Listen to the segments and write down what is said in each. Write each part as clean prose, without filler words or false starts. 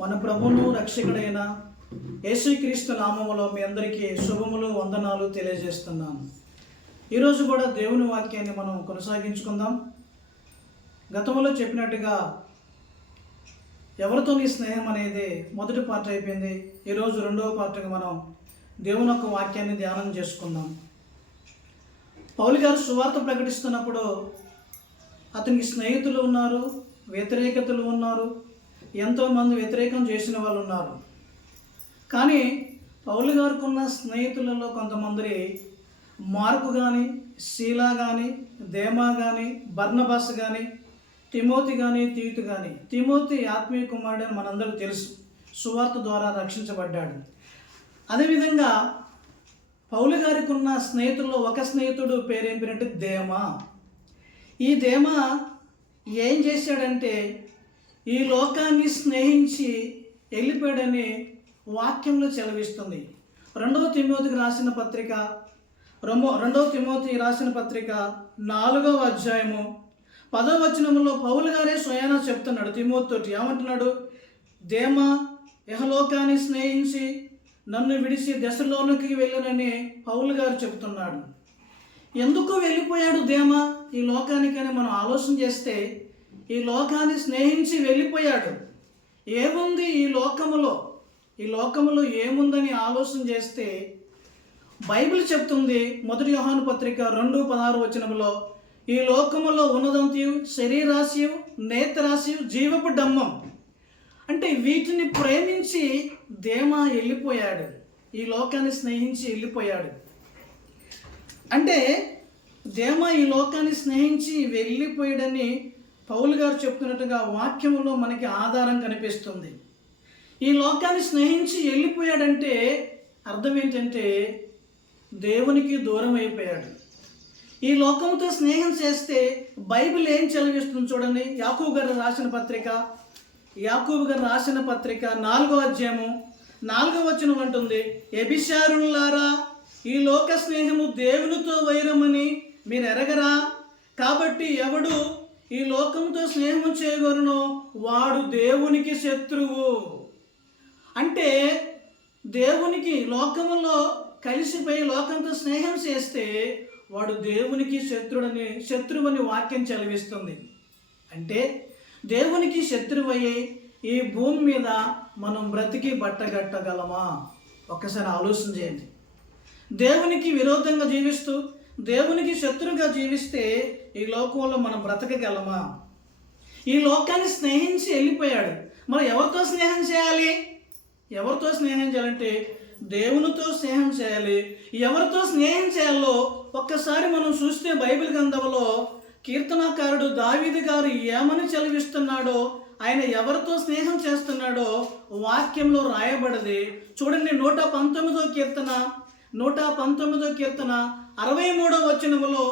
మన ప్రభువును రక్షకుడైన యేసుక్రీస్తు నామములో మీ అందరికీ శుభములు వందనాలు తెలియజేస్తున్నాను. ఈరోజు కూడా దేవుని వాక్యాన్ని మనం కొనసాగించుకుందాం. గతంలో చెప్పినట్టుగా ఎవరితో నీ స్నేహం అనేది మొదటి పార్ట్ అయిపోయింది. ఈరోజు రెండవ పార్ట్గా మనం దేవుని యొక్క వాక్యాన్ని ధ్యానం చేసుకుందాం. పౌలు గారు సువార్త ప్రకటిస్తున్నప్పుడు అతనికి స్నేహితులు ఉన్నారు, వ్యతిరేకతలు ఉన్నారు, ఎంతోమంది వ్యతిరేకం చేసిన వాళ్ళు ఉన్నారు. కానీ పౌలు గారికి ఉన్న స్నేహితులలో కొంతమంది మార్కు కానీ, శీలా కానీ, దేమా కానీ, బర్నబాస్ కానీ, తిమోతి కానీ, తీతు కానీ. తిమోతి ఆత్మీయ కుమారుడు అని మనందరికీ తెలుసు, సువార్త ద్వారా రక్షించబడ్డాడు. అదేవిధంగా పౌలు గారికి ఉన్న స్నేహితుల్లో ఒక స్నేహితుడు పేరేం పేరంటే దేమా. ఈ దేమా ఏం చేశాడంటే ఈ లోకాన్ని స్నేహించి వెళ్ళిపోయాడని వాక్యంలో చెలవిస్తుంది. రెండవ తిమోతికి రాసిన పత్రిక 4వ అధ్యాయము 10వ వచనములో పౌలు గారే స్వయానా చెప్తున్నాడు తిమోతితోటి. ఏమంటున్నాడు? దేమా యహలోకాన్ని స్నేహించి నన్ను విడిచి దశలోనికి వెళ్ళనని పౌలు గారు చెప్తున్నాడు. ఎందుకు వెళ్ళిపోయాడు దేమా ఈ లోకానికని మనం ఆలోచన చేస్తే, ఈ లోకాన్ని స్నేహించి వెళ్ళిపోయాడు. ఏముంది ఈ లోకములో ఏముందని ఆలోచన చేస్తే బైబిల్ చెప్తుంది. మొదటి యోహాను పత్రిక 2:16 వచనములో ఈ లోకములో ఉన్నదంతయు శరీరాశయు, నేత్రాశయు, జీవపు డమ్మం. అంటే వీటిని ప్రేమించి దేమా వెళ్ళిపోయాడు, ఈ లోకాన్ని స్నేహించి వెళ్ళిపోయాడు. అంటే దేమా ఈ లోకాన్ని స్నేహించి వెళ్ళిపోయాడని పౌలు గారు చెప్తున్నట్టుగా వాక్యంలో మనకి ఆధారం కనిపిస్తుంది. ఈ లోకాన్ని స్నేహించి వెళ్ళిపోయాడంటే అర్థం ఏంటంటే దేవునికి దూరం అయిపోయాడు. ఈ లోకంతో స్నేహం చేస్తే బైబిల్ ఏం చెలవిస్తుంది చూడండి. యాకోబు గారు రాసిన పత్రిక 4వ అధ్యాయము 4వ వచనం అంటుంది, వ్యభిచారులారా, ఈ లోక స్నేహము దేవునితో వైరమని మీరు ఎరగరా? కాబట్టి ఎవడు ఈ లోకంతో స్నేహం చేయగలనో వాడు దేవునికి శత్రువు. అంటే దేవునికి లోకములో కలిసిపోయి లోకంతో స్నేహం చేస్తే వాడు దేవునికి శత్రువని వాక్యం చదివిస్తుంది. అంటే దేవునికి శత్రువయ్యే ఈ భూమి మీద మనం బ్రతికి బట్టగట్టగలమా? ఒక్కసారి ఆలోచన చేయండి. దేవునికి విరోధంగా జీవిస్తూ దేవునికి శత్రువుగా జీవిస్తే ఈ లోకంలో మనం బ్రతకగలమా? ఈ లోకాన్ని స్నేహించి వెళ్ళిపోయాడు. మరి ఎవరితో స్నేహం చేయాలి? ఎవరితో స్నేహం చేయాలంటే దేవునితో స్నేహం చేయాలి. ఎవరితో స్నేహం చేయాలో ఒక్కసారి మనం చూస్తే బైబిల్ గ్రంథంలో కీర్తనాకారుడు దావీదు గారు ఏమని చదివిస్తున్నాడో, ఆయన ఎవరితో స్నేహం చేస్తున్నాడో వాక్యంలో రాయబడింది. చూడండి, 119వ కీర్తన 63వ వచనములో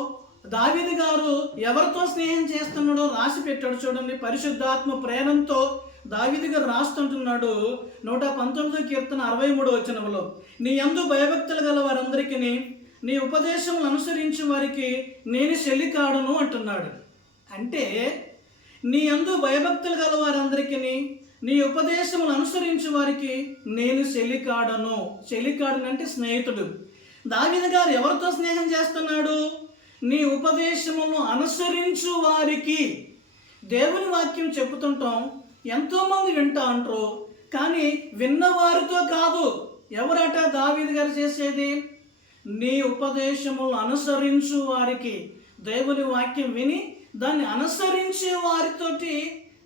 దావీదు గారు ఎవరితో స్నేహం చేస్తున్నాడో రాసి పెట్టాడు. చూడండి, పరిశుద్ధాత్మ ప్రేరణతో దావీదు గారు రాస్తుంటున్నాడు. 119వ కీర్తన 63వ వచనములో, నీ యందు భయభక్తులు గల వారందరికీ నీ ఉపదేశములు అనుసరించే వారికి నేను చెలికాడును అంటున్నాడు. అంటే నీ యందు భయభక్తులు గల వారందరికీ నీ ఉపదేశములు అనుసరించే వారికి నేను చెలికాడను. అంటే స్నేహితుడు. దావీదు గారు ఎవరితో స్నేహం చేస్తున్నాడు? నీ ఉపదేశములను అనుసరించు వారికి. దేవుని వాక్యం చెప్పుతుంటాం, ఎంతోమంది వింటా అంటారు, కానీ విన్నవారితో కాదు. ఎవరట దావీదు గారు చేసేది? నీ ఉపదేశములను అనుసరించు వారికి. దేవుని వాక్యం విని దాన్ని అనుసరించే వారితోటి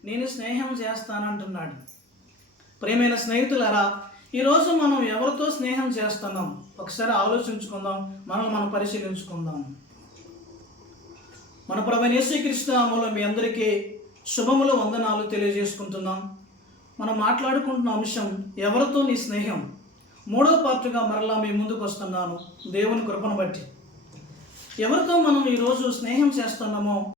నేను స్నేహం చేస్తానంటున్నాడు. ప్రియమైన స్నేహితులారా, ఈరోజు మనం ఎవరితో స్నేహం చేస్తున్నాం? ఒకసారి ఆలోచించుకుందాం, మనం పరిశీలించుకుందాం. మన ప్రభువైన యేసుక్రీస్తు నామములో మీ అందరికీ శుభములు వందనాలు తెలియజేసుకుంటున్నాం. మనం మాట్లాడుకుంటున్న అంశం ఎవరితో నీ స్నేహం. 3వ పార్టుగా మరలా మీ ముందుకు వస్తున్నాను దేవుని కృపను బట్టి. ఎవరితో మనం ఈరోజు స్నేహం చేస్తున్నామో